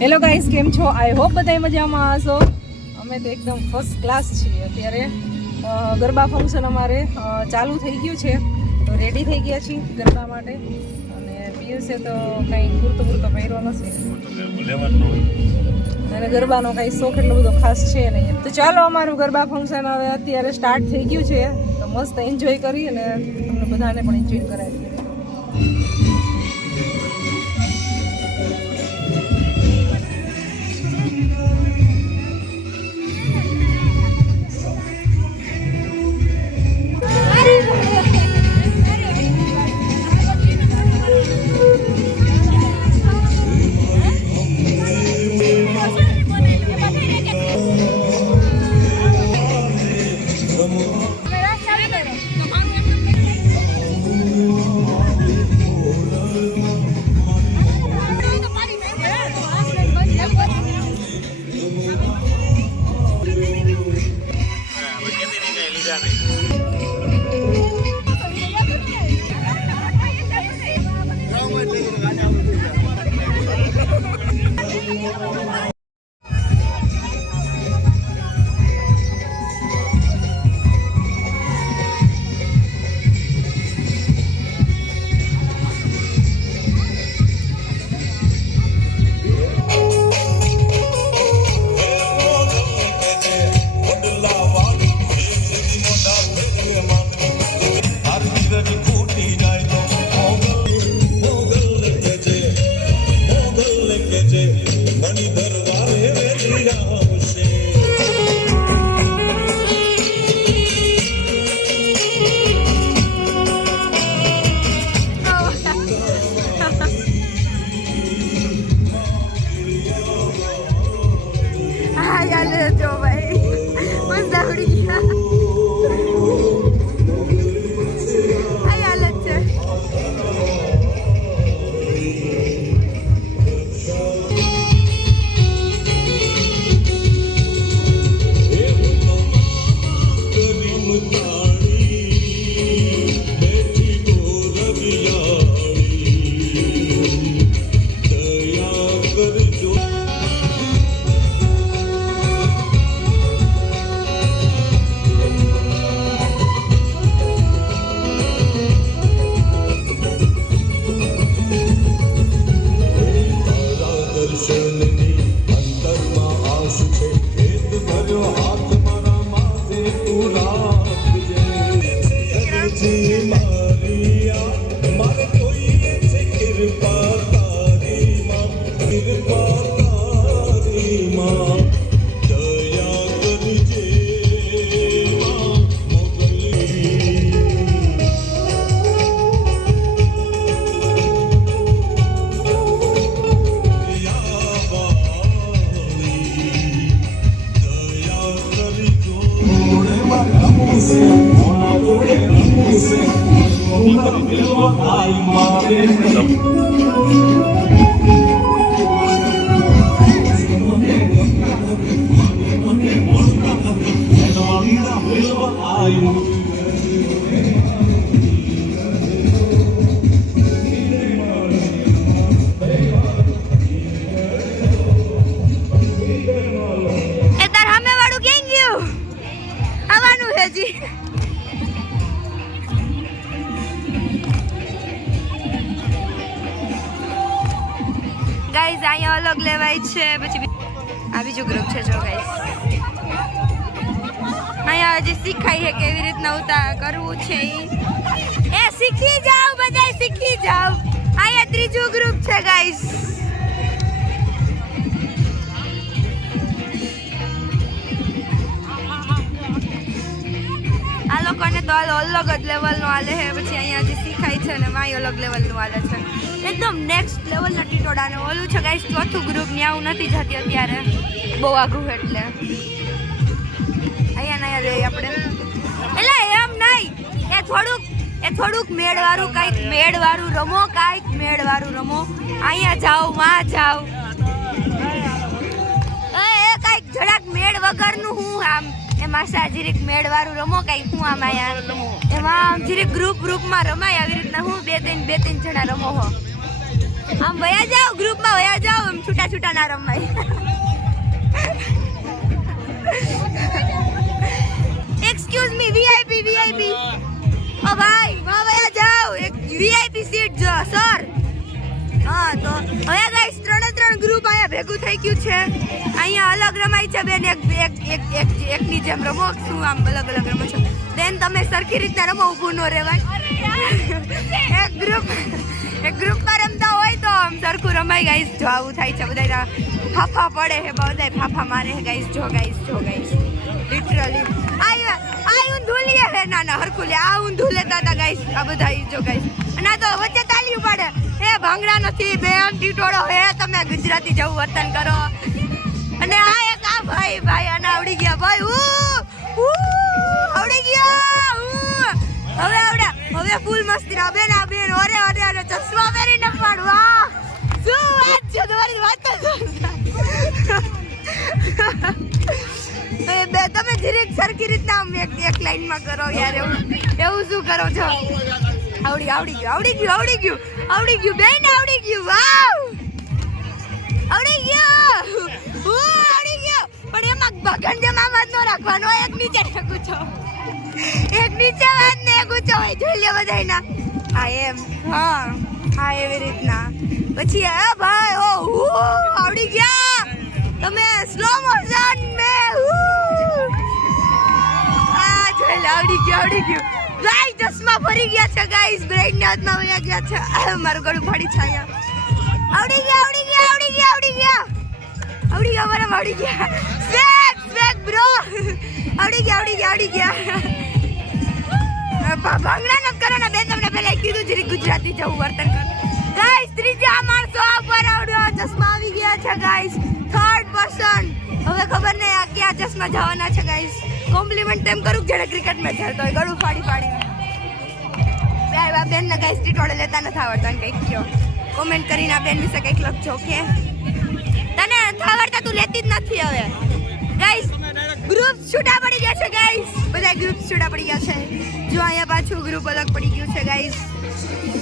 Hello guys, કેમ છો? I hope બધા મજામાં હશો. અમે તો એકદમ ફર્સ્ટ ક્લાસ છીએ. અત્યારે ગરબા ફંક્શન અમારે ચાલુ થઈ ગયું છે, તો રેડી થઈ ગયા છીએ ગરબા માટે. અને પિયુષે તો કંઈ પૂરતો પહેર્યો નથી અને ગરબાનો કંઈ શોખ એટલો બધો ખાસ છે નહીં. તો ચાલો, અમારું ગરબા ફંક્શન હવે અત્યારે સ્ટાર્ટ થઈ ગયું છે, તો મસ્ત એન્જોય કરી અને તમને બધાને પણ એન્જોય કરાવી. ગાઈઝ અહીંયા અલગ લેવાય છે, પછી આ બીજું ગ્રુપ છે. જો ગાઈઝ અહીંયા હજી શીખાય છે કેવી રીતના ઉતાર કરવું છે. એ શીખી જાવ, બધા શીખી જાવ. અહીંયા ત્રીજું ગ્રુપ છે ગાઈઝ. આ લોકોને તો અલગ જ લેવલનું હાલે છે, પછી અહીંયા હજી શીખાય છે ને માય અલગ લેવલનું હાલે છે. એકદમ નેક્સ્ટ લેવલના ટીટોડાને ઓલું છે ગાઈસ. ચોથું ગ્રુપ ને આવું નથી જતી અત્યારે, બહુ આઘું એટલે અહીંયા નહીં આપણે એટલે એમ નહીં. એ થોડુંક મેળવાળું કાંઈક મેળવાળું રમો, કાંઈક મેળવાળું રમો. અહીંયા જાઓ, માં જાઓ. એ કાંઈક જરાક મેળ વગરનું હું આમ એમાં જીરીક મેળવાળું રમો કાંઈક હું આમ અહીંયા એમાં જીરીક ગ્રુપમાં રમાય આવી રીતના. હું બે ત્રણ જણા રમો હો. આમ વયા જાઓ ગ્રુપમાં વયા જાઓ આમ છૂટા છૂટા ના રમાય એક્સક્યુઝ મી વીઆઈપી ઓ ભાઈ વાહ વયા જાઓ એક વીઆઈપી સીટ જો સર હા તો હવે ગાઈસ ત્રણ ગ્રુપ અહીંયા ભેગું થઈ ગયું છે અહીંયા અલગ રમાય છે બેન એકની જેમ રમો શું આમ અલગ રમો છો બેન તમે સરખી રીતના રમો ઊભું ન રહેવાય એક ગ્રુપમાં રમતા હોય તો આમ સરખું રમાય ગાઈસ જો આવું થાય છે બધા ફાફા પડે છે બધા ફાફા મારે છે ગાઈસ જો ગાઈસ લિટરલી આ ઊંધું લે હે ના હરખું લે આ ઊંધું લેતા હતા ગાઈસ આ બધા જો ગાઈસ અને આ તો વચ્ચે તાલી પાડે હે ભાંગડા નથી બેન ટીટોળો હે તમે ગુજરાતી જેવું વર્તન કરો અને આ એક આ ભાઈ અને આવડી ગયા ભાઈ આવડી ગયા હવે ફૂલ મસ્તી ના બેન અરે ચશ્મા પહેરીને પણ વાહ શું વાત છે તમારી વાત તો બે તમે જીરીક સરખી રીતના આમ એક લાઈનમાં કરો યાર એવું શું કરો છો આવડી ગયું બેન આવડી ગયું વાવ આવડી ગયું પણ એમાં ભગન જેમ આવાજ ન રાખવાનો એક નીચે રાખું છો એક નીચે વાત ને એક ઊંચો હોય જોઈ લે બધાયના હા એમ હા એવી રીતના પછી આ ભાઈ આવડી ગયા તમે સ્લો મોશન મે જોઈ લે આવડી ગયું ગાઈસ ચશ્મા ફરી ગયા છે ગાઈસ બ્રેક ને હાથમાં વયા ગયા છે મારું ગળું ફાડી છે અહીંયા આવડી ગયા સ્વેગ બ્રો આવડી ગયા ભાંગડા ન કરો ને બેન તમને પહેલા કીધું જરી ગુજરાતી જેવું વર્તન કરો ગાઈસ ત્રીજા માણસો આ પર આવડ્યો ચશ્મા આવી ગયા છે ગાઈસ થર્ડ પર્સન હવે ખબર નહીં આ ક્યાં ચશ્મા જવાના છે ગાઈસ કોમ્પ્લિમેન્ટ તેમ કરું જેને ક્રિકેટ મેચ રમતો હોય ગળું ફાડી બેન ને ગાઈસ ટીટોળે લેતા નથી આવડતા ને કંઈક કહો કોમેન્ટ કરીને આ બેન વિશે કંઈક લખજો ઓકે તને આવડતા તું લેતી જ નથી હવે ગાઈસ ગ્રુપ છૂટા પડી ગયા છે ગાઈસ બધા ગ્રુપ છૂટા પડી ગયા છે જો અહીંયા પાછું ગ્રુપ અલગ પડી ગયું છે ગાઈસ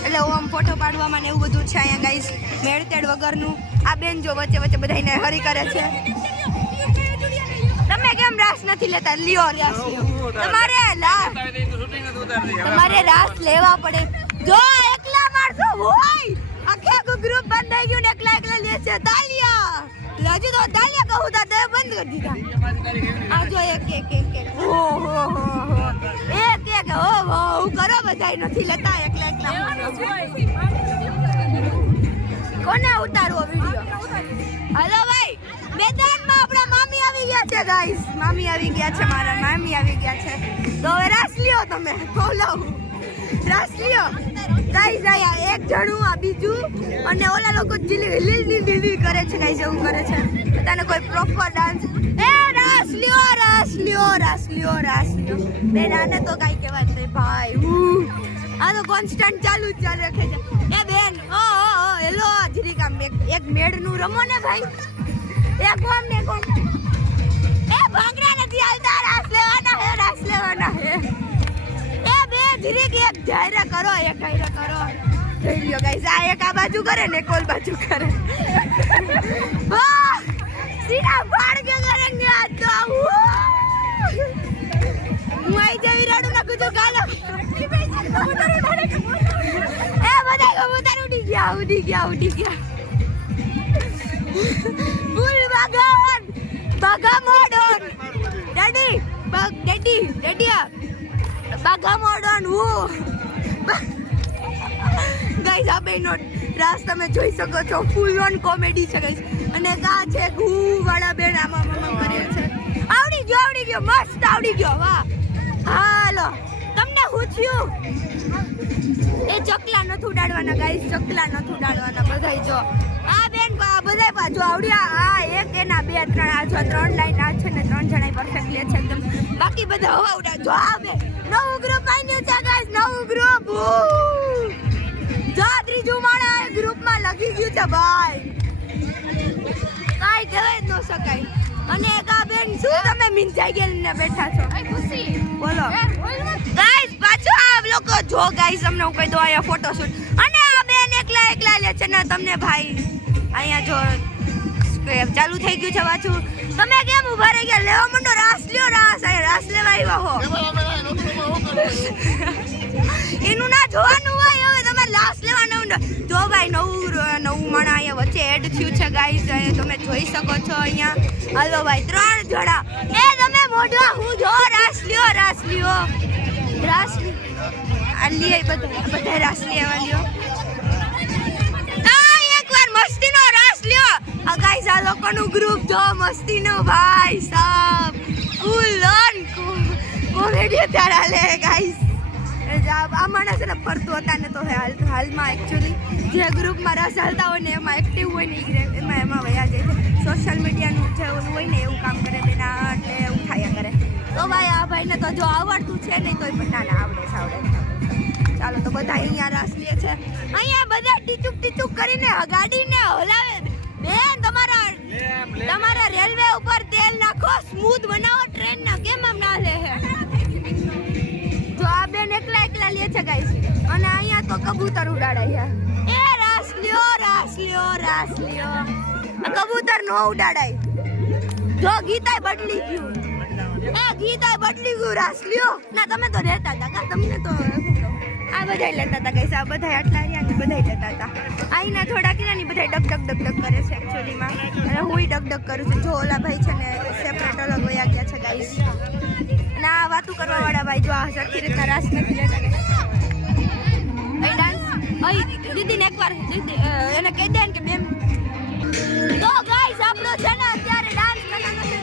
એટલે ઓમ ફોટો પાડવામાં ને એવું બધું છે અહીંયા ગાઈસ મેળતેડ વગરનું આ બેન જો વચ્ચે બધાને હરી કરે છે તમે કેમ રાસ નથી લેતા લ્યો રાસ તમારે રાસ લેવા પડે જો એકલા માણસો હોય આખે ગ્રુપ બંધ થઈ ગયું ને એકલા લે છે તાલિયા હજુ તો તાલિયા કહું તા તે બંધ કરી દીધા આ જો એક હું કરો બધાય નથી લેતા એકલા કોને ઉતારવો વિડિયો હાલો ભાઈ મેદાનમાં આપણા મામી આવી ગયા છે ગાઈસ મામી આવી ગયા છે મારા મામી આવી ગયા છે તો હવે રાસ લ્યો તમે બોલો રાસ લ્યો ગાઈસ આયા એક જણું આ બીજું અને ઓલા લોકો લીલી કરે છે ગાઈસ એવું કરે છે તને કોઈ પ્રોપર ડાન્સ એ રાસ લ્યો બેન આને તો કાઈ કહેવાય નહીં ભાઈ આ તો કોન્સ્ટન્ટ ચાલુ જ રાખે છે એ બેન હેલો જરીક આમ એક મેળનું રમો ને ભાઈ એક ઓમ ને કોમ એ ભાંગડા નથી હાલતા રાસ લેવાના હે એ બે જરીક એક જાયરા કરો જોઈ લ્યો ગાઈસ આ એક આ બાજુ કરે ને કોલ બાજુ કરે વાહ સીધા ફાડ કે કરેંગે આજ તો હું આઈ જેવી રડું ના કુછ ગાલો એ બધા કબૂતર ઉડી ગયા ફૂલ બાગા મોડન ડેડિયા બાગા મોડન ગાઈસ આ બે નોટ રાસ તમે જોઈ શકો છો ફૂલ ઓન કોમેડી છે ગાઈસ અને કા છે ઘૂ વાળા બેન આમાં કરે છે આવડી ગયો મસ્ત આવડી ગયો વાહ હાલો તમને પૂછ્યું એ ચકલા નથી ઉડાડવાના ગાઈસ બધાય જો આ બેન બધાય પાછો આવડ્યા આ એક એના બે ત્રણ આ જો ત્રણ લાઈન આ છે ને ત્રણ જણા પરફેક્ટ લે છે એકદમ બાકી બધા હવા ઉડા જો આ બે નવું ગ્રુપ આવ્યું છે ગાઈસ નવું ગ્રુપ જો ત્રીજું માળા ગ્રુપમાં લગી ગયું છે ભાઈ કાઈ કહેવાય ન શકાય અને એક આ બેન શું તમે મિંજાઈ ગયેલા બેઠા છો ખુશી બોલો ગાઈસ પાછો આ લોકો જો ગાઈસ અમને હું કહી દઉં આયા ફોટોશૂટ અને આ બેન એકલા એકલા લે છે ને તમને ભાઈ અહીંયા જો ચાલુ થઈ ગયું છે પાછું. તમે કેમ ઉભા રહી ગયા? લેવા માંડો, રાસ લ્યો, રાસ લેવા આવ્યા હો. એનું ના જોવાનું હોય, હવે તમે રાસ લેવા માંડો. જો ભાઈ નવું માણા અહીંયા વચ્ચે એડ થયું છે ગાઈસ, તમે જોઈ શકો છો અહીંયા. હાલો ભાઈ 3 જણા. એ તમે મોઢા હું જો રાસ લ્યો આ લે બધા રાસ લેવા લ્યો. મસ્તીનો રસ લ્યો. આ ગાઈસ આ લોકોનું ગ્રુપ જો મસ્તીનો ભાઈ સાબ ફૂલ ઓન કોમેડી તારા લે ગાઈસ. આ માણસ ને ફરતો હતા ને તો હાલમાં એકચ્યુઅલી જે ગ્રુપમાં રસ હાલતા હોય ને એમાં એક્ટિવ હોય ને એમાં વયા જાય છે. સોશિયલ મીડિયાનું જે હોય ને એવું કામ કરે બેના એટલે એવું થયા કરે. તો ભાઈ આ ભાઈને તો જો આવડતું છે નહીં તોય પણ ના આવડે. ચાલો તો બધા અહીંયા રાસ લે છે. અહીંયા બધા ટીચુક કરીને ગાડીને હલાવે. બેન તમારા રેલવે ઉપર તેલ નાખો, સ્મૂથ બનાવો ટ્રેન ના. કેમ આમ ના લે હે? જો આ બેન એકલા લે છે ગાઈસ. અને અહીંયા તો કબૂતર ઉડાડાય. એ રાસ લ્યો. આ કબૂતર નો ઉડાડાય. જો ગીતાય બદલી ગયું. રાસ લ્યો. ના તમે તો રહેતા હતા તમને તો આ બધા લેતા હતા ગાઈસ. આ બધા આટલા રહ્યા ને બધા લેતા હતા. આઈના થોડા કિના ની બધા ડગ કરે છે એકચ્યુઅલીમાં. અને હું ડગ કરું છું. જો ઓલા ભાઈ છે ને સેપરેટ અલગ વયા ગયા છે ગાઈસ. ના વાતું કરવા વાળા ભાઈ જો આ સરખી રીતના રાસ નથી લેતા. અહીં ડાન્સ દીદીને એકવાર એને કહી દે કે બેન. તો ગાઈસ આપણો છે ને અત્યારે ડાન્સ કરવાનો છે.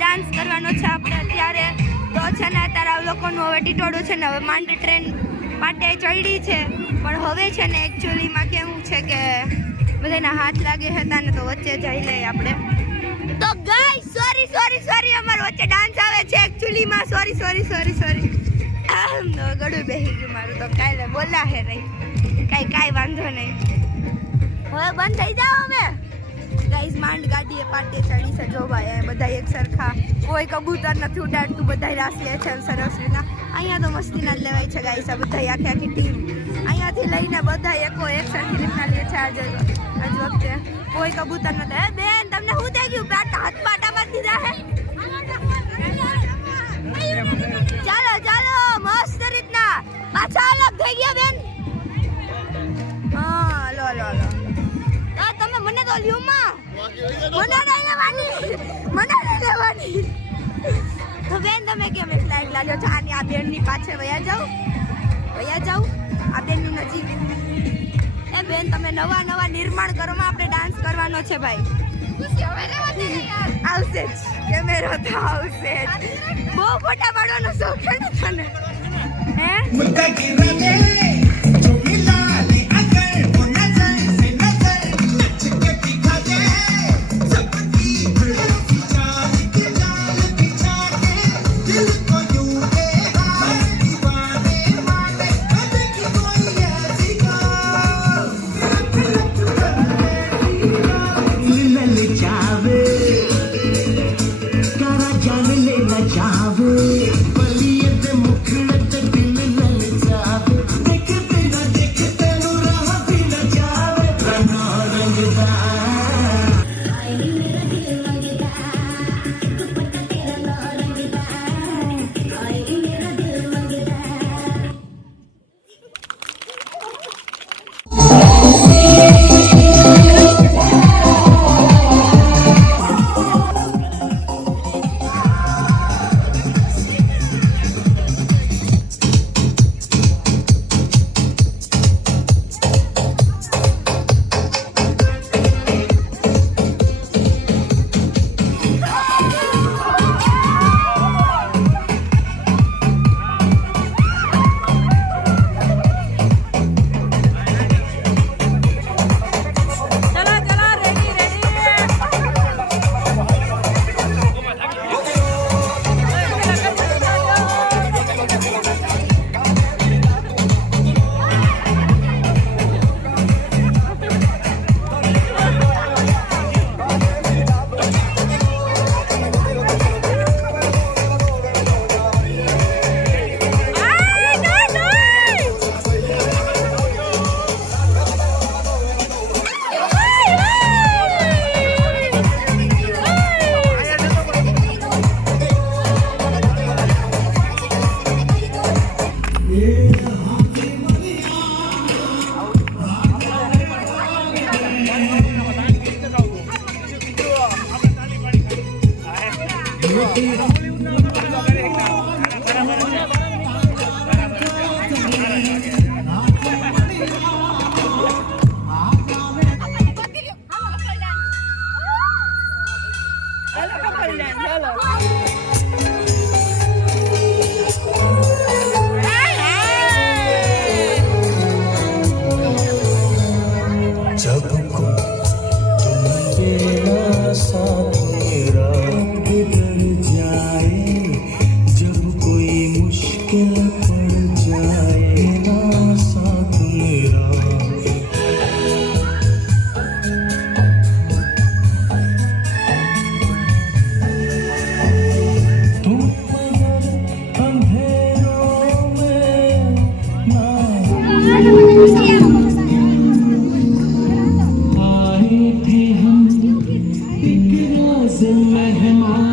ડાન્સ કરવાનો છે આપણે અત્યારે. તો છે ને અત્યારે આ લોકોનું હવે ટીટોડું છે ને હવે માંડ ટ્રેન માટે ચડી છે. પણ હવે છે ને એકચ્યુઅલીમાં કેવું છે કે બધાના હાથ લાગે હતા ને તો વચ્ચે જઈ લઈએ આપણે. તો ગાઈસ સોરી અમારો વચ્ચે ડાન્સ આવે છે એકચ્યુઅલીમાં. સોરી ગળું બેસી ગયું મારું તો કાંઈ બોલા હે રહી. કાંઈ વાંધો નહીં. હવે બંધ થઈ જાઓ અમે ગાઈસ. માંડ ગાડીએ પાટે ચડી છે. જો ભાઈ બધા એક સરખા, કોઈ કબૂતર નથી ઉડાડતું, બધા રાસ લે છે સરસ રીતના. અહીંયા તો મસ્તીના જ લેવાય છે ગાઈસ. આ બધા આખી ટીમ અહીંયાથી લઈને બધા એક સરખી રીતના લે છે. આજ વખતે કોઈ કબૂતર નથી. બેન તમને શું થઈ ગયું? હાથ પાટા મારી દીધા હે. ચાલો મસ્ત રીતના પાછા અલગ થઈ ગયા બેન. હા લો તમે મને તો લ્યો માં. મને નહીં લેવાની. તો બેન તમે કેમ એકલા લ્યો છો? આની આ બેનની પાછળ વયા જાઓ. આ બેનની નજીક. એ બેન તમે નવા નિર્માણ કરો માં આપણે ડાન્સ કરવાનો છે ભાઈ. આવશે જ કેમેરો તો આવશે જ. બહુ ફોટા પાડવાનો શોખ છે ને તને? હે जावे बलिए ते मुखड़े ते दिल लल जावे देख जब को तुम देना साथ मेरा बिगड़ जाए, जब कोई मुश्किल पड़ जाए ना साथ मेरा। तुम अगर अंधेरों में ना आए थे हम एक राज़ मेहमान